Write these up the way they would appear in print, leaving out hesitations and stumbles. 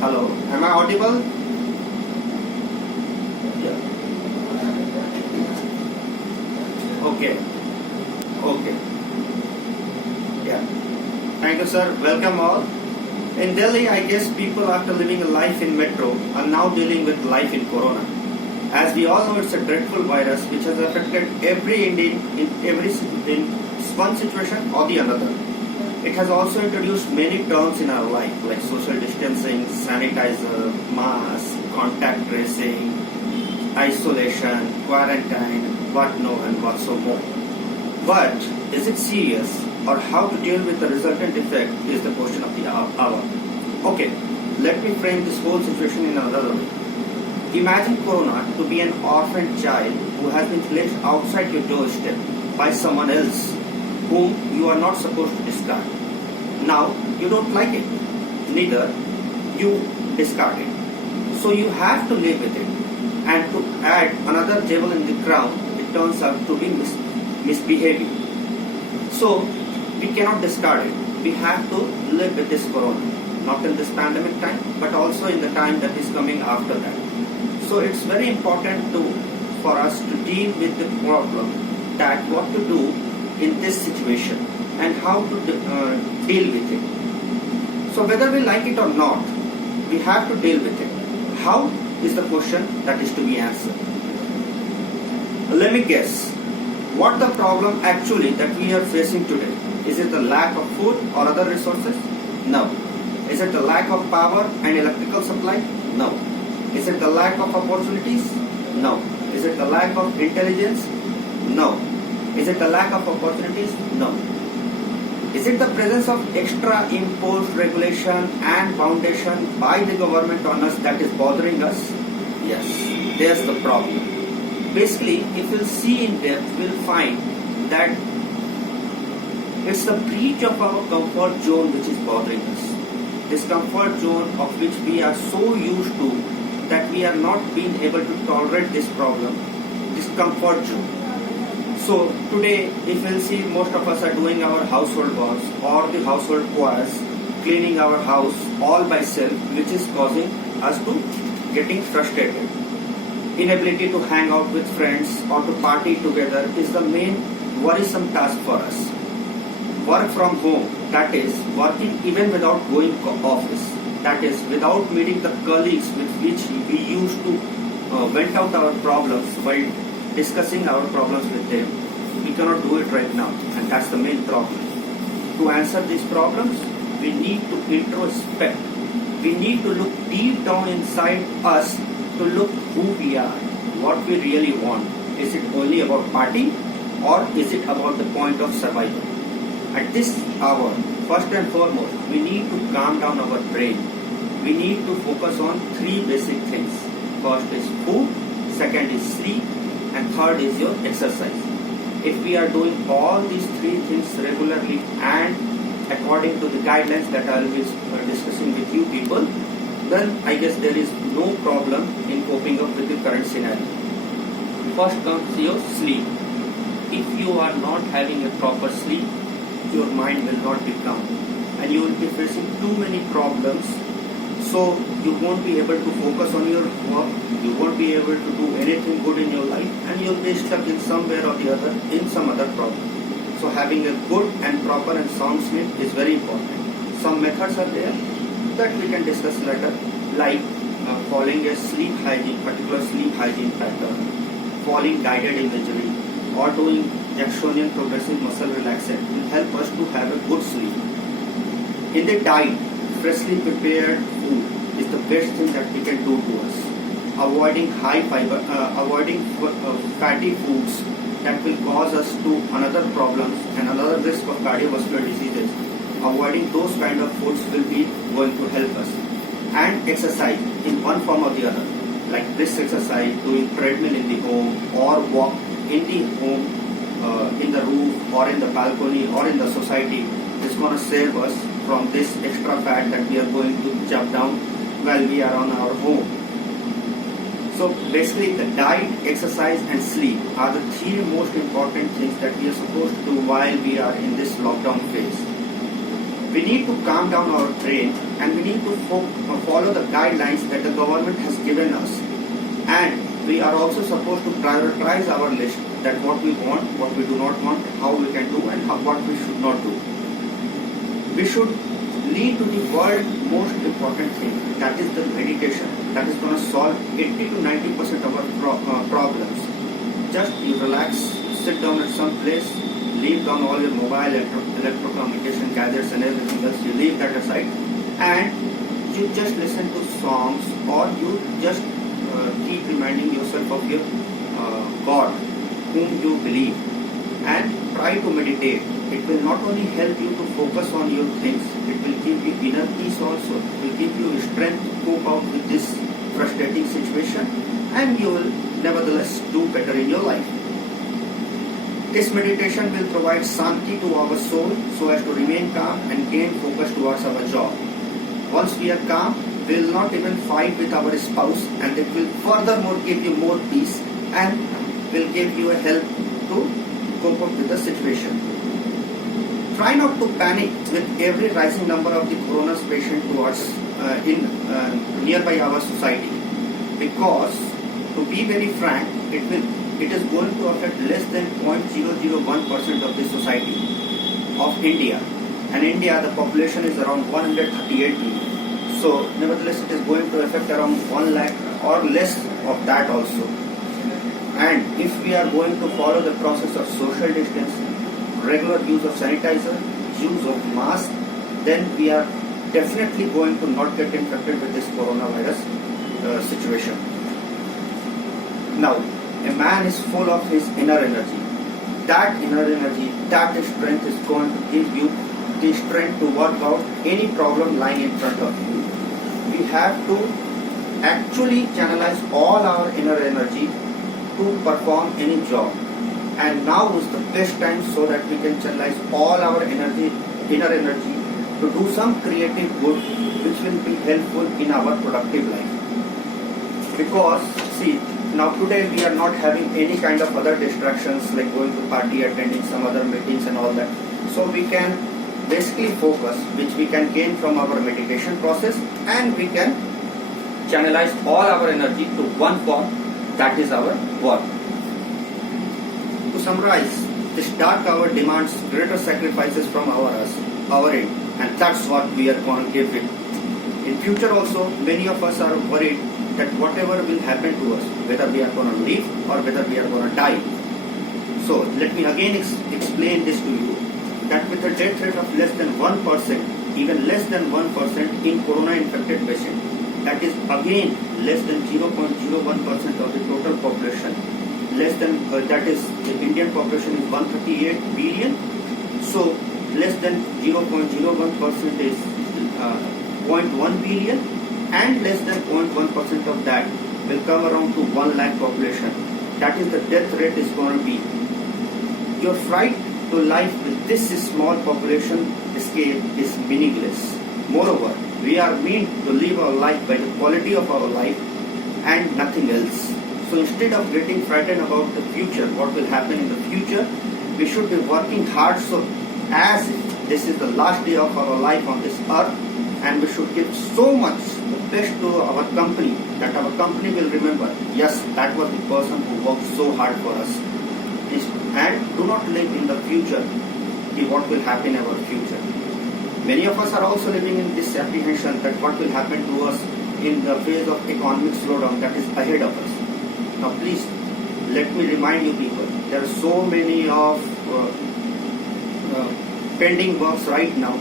Hello, am I audible? Yeah. Okay. Okay. Yeah. Thank you, sir. Welcome all. In Delhi, I guess people after living a life in metro are now dealing with life in corona. As we all know, it's a dreadful virus which has affected every Indian in one situation or the another. It has also introduced many terms in our life like social distancing, sanitizer, mask, contact tracing, isolation, quarantine, what no and what so more. But is it serious or how to deal with the resultant effect is the question of the hour. Okay, let me frame this whole situation in another way. Imagine corona to be an orphan child who has been placed outside your doorstep by someone else whom you are not supposed to discard. Now you don't like it, neither you discard it. So you have to live with it. And to add another jewel in the crown, it turns out to be misbehaving. So we cannot discard it. We have to live with this corona, not in this pandemic time, but also in the time that is coming after that. So it's very important for us to deal with the problem, that what to do in this situation and how to deal with it. So whether we like it or not, we have to deal with it. How is the question that is to be answered. Let me guess. What the problem actually that we are facing today? Is it the lack of food or other resources? No. Is it the lack of power and electrical supply? No. Is it the lack of opportunities? No. Is it the lack of intelligence? No. Is it the lack of opportunities? No. Is it the presence of extra imposed regulation and foundation by the government on us that is bothering us? Yes, there's the problem. Basically, if we'll see in depth, we'll find that it's the breach of our comfort zone which is bothering us. This comfort zone of which we are so used to that we are not being able to tolerate this problem, this comfort zone. So today, if we'll see, most of us are doing our household works or the household chores, cleaning our house all by self, which is causing us to getting frustrated. Inability to hang out with friends or to party together is the main worrisome task for us. Work from home, that is working even without going to office, that is without meeting the colleagues with which we used to vent out our problems while discussing our problems with them. We cannot do it right now, and that's the main problem. To answer these problems, we need to introspect. We need to look deep down inside us to look who we are, what we really want. Is it only about party or is it about the point of survival? At this hour, first and foremost, we need to calm down our brain. We need to focus on three basic things. First is food, second is sleep, and third is your exercise. If we are doing all these three things regularly and according to the guidelines that I will be discussing with you people, then I guess there is no problem in coping up with the current scenario. First comes your sleep. If you are not having a proper sleep, your mind will not be calm and you will be facing too many problems. So you won't be able to focus on your work, you won't be able to do anything good in your life, and you'll be stuck in somewhere or the other in some other problem. So having a good and proper and sound sleep is very important. Some methods are there that we can discuss later, like following a sleep hygiene, particular sleep hygiene pattern, following guided imagery, or doing Jacksonian progressive muscle relaxant will help us to have a good sleep. In the diet, freshly prepared food is the best thing that we can do to us. Avoiding high fiber, avoiding fatty foods that will cause us to another problems and another risk of cardiovascular diseases. Avoiding those kind of foods will be going to help us. And exercise in one form or the other, like brisk exercise, doing treadmill in the home or walk in the home, in the roof or in the balcony or in the society is going to save us from this extra fat that we are going to jump down while we are on our home. So basically the diet, exercise and sleep are the three most important things that we are supposed to do while we are in this lockdown phase. We need to calm down our brain and we need to follow the guidelines that the government has given us. And we are also supposed to prioritize our list, that what we want, what we do not want, how we can do and what we should not do. We should lead to the world most important thing, that is the meditation. That is going to solve 80 to 90% of our problems. Just you relax, sit down at some place, leave down all your mobile, electrocommunication gadgets and everything else, you leave that aside and you just listen to songs, or you just keep reminding yourself of your God whom you believe, and try to meditate. It will not only help you to focus on your things, it will give you inner peace also. It will give you strength to cope out with this frustrating situation, and you will nevertheless do better in your life. This meditation will provide santi to our soul so as to remain calm and gain focus towards our job. Once we are calm, we will not even fight with our spouse, and it will furthermore give you more peace and will give you a help to cope up with the situation. Try not to panic with every rising number of the corona patient towards nearby our society, because to be very frank, it is going to affect less than 0.001% of the society of India, and India, the population is around 138 million. So nevertheless, it is going to affect around 1 lakh or less of that also. And if we are going to follow the process of social distancing, regular use of sanitizer, use of mask, then we are definitely going to not get infected with this coronavirus situation. Now, a man is full of his inner energy. That inner energy, that strength is going to give you the strength to work out any problem lying in front of you. We have to actually channelize all our inner energy to perform any job. And now is the best time so that we can channelize all our inner energy to do some creative good which will be helpful in our productive life. Because see, now today we are not having any kind of other distractions like going to party, attending some other meetings and all that. So we can basically focus, which we can gain from our meditation process, and we can channelize all our energy to one form, that is our work. To summarize, this dark hour demands greater sacrifices from our end, and that's what we are going to give it. In future also, many of us are worried that whatever will happen to us, whether we are going to live or whether we are going to die. So let me again explain this to you, that with a death rate of less than 1%, even less than 1% in corona infected patient, that is again less than 0.01% of the total population. Less than that is, the Indian population is 138 billion. So less than 0.01% is 0.1 billion, and less than 0.1% of that will come around to 1 lakh population. That is the death rate is going to be. Your fright to life with this small population scale is meaningless. Moreover, we are meant to live our life by the quality of our life and nothing else. So instead of getting frightened about the future, what will happen in the future, we should be working hard so as if this is the last day of our life on this earth, and we should give so much the best to our company that our company will remember, yes, that was the person who worked so hard for us. And do not live in the future, what will happen in our future. Many of us are also living in this apprehension that what will happen to us in the phase of economic slowdown that is ahead of us. Now please, let me remind you people, there are so many of pending works right now,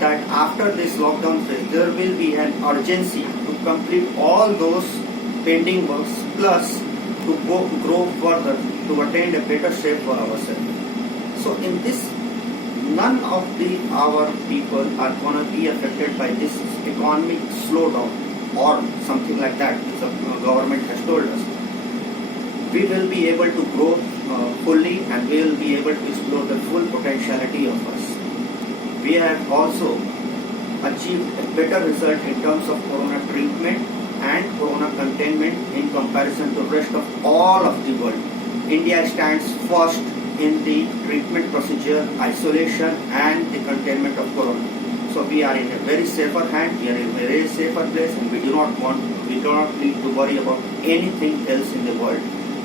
that after this lockdown phase, there will be an urgency to complete all those pending works, plus to grow further, to attain a better shape for ourselves. So in this, none of our people are going to be affected by this economic slowdown or something like that, the government has told us. We will be able to grow fully, and we will be able to explore the full potentiality of us. We have also achieved a better result in terms of corona treatment and corona containment in comparison to the rest of all of the world. India stands first in the treatment procedure, isolation and the containment of corona. So we are in a very safer hand, we are in a very safer place, and we do not need to worry about anything else in the world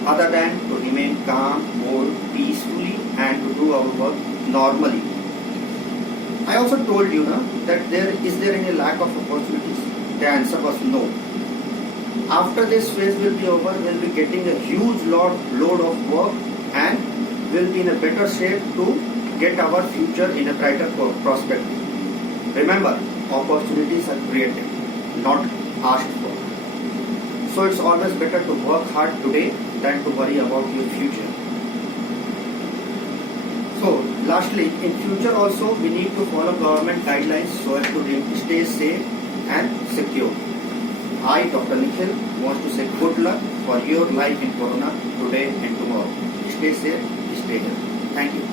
other than to remain calm, cool, peacefully, and to do our work normally. I also told you that is there any lack of opportunities? The answer was no. After this phase will be over, we'll be getting a huge load of work, and will be in a better shape to get our future in a brighter prospect. Remember, opportunities are created, not asked for. So it's always better to work hard today than to worry about your future. So lastly, in future also we need to follow government guidelines so as to stay safe and secure. I, Dr. Nikhil, want to say good luck for your life in Corona today and tomorrow. Stay safe, stay healthy. Thank you.